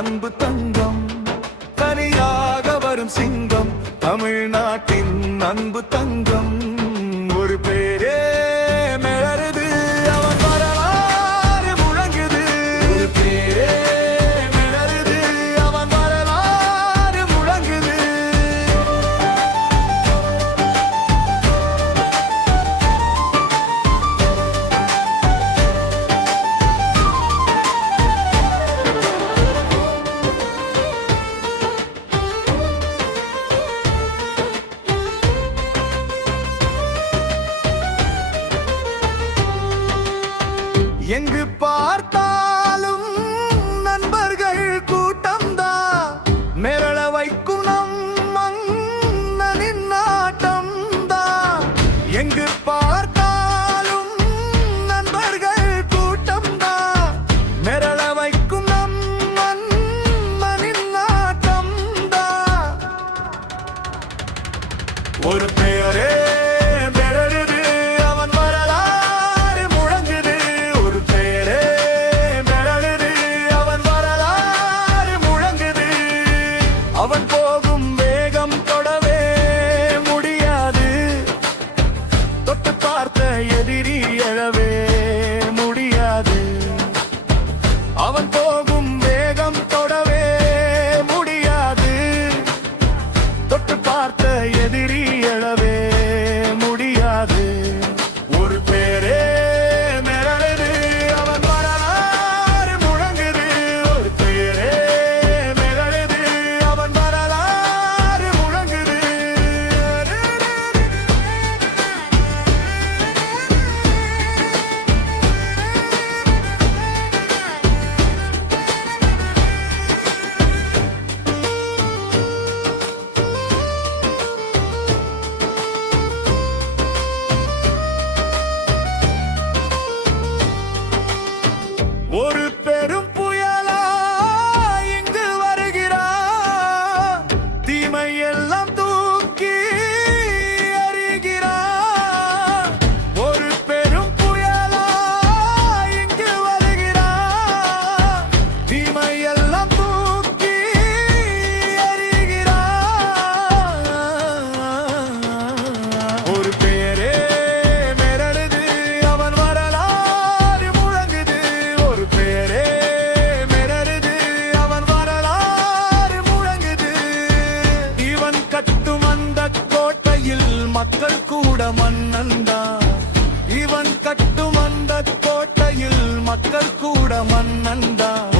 அன்பு தங்கம் தனியாக வரும் சிங்கம் தமிழ்நாட்டின் அன்பு தங்கம் ஒரு பேரே மிளறுது அவன் வரலாறு முழங்குது ஒரு பேரே மிளறுது அவன் வரலாறு முழங்குது எங்கு பார்த்தாலும் நண்பர்கள் கூட்டம்தான் மிரள வைக்கும் நம் மன்னனின் நாட்டம்தான் எங்கு பார்த்தாலும் நண்பர்கள் கூட்டம்தான் மிரள வைக்கும் நம் மன்னனின் நாட்டம்தான் ஒரு பெயரே அவன் போகும் வேகம் தொடவே முடியாது தொட்டு பார்த்த எதிரி எழவே முடியாது அவன் போகும் வேகம் தொடவே முடியாது தொட்டு பார்த்த எதிரி எழவே முடியாது ஒரு பேரே ஒரு பெரும் புயலா இங்கு வருகிறான் தீமை எல்லாம் தூக்கி எறிகிறான் ஒரு பெரும் புயலா இங்கு வருகிறான் தீமை எல்லாம் தூக்கி எறிகிறான் ஒரு பேரே மிரளுது அவன் வரலாறு முழங்குது ஒரு பேரே மிரறுது அவன் வரலாறு முழங்குது இவன் கட்டும் அந்த கோட்டையில் மக்கள் கூட மன்னன்தான் இவன் கட்டும் அந்த கோட்டையில் மக்கள் கூட மன்னன்தான்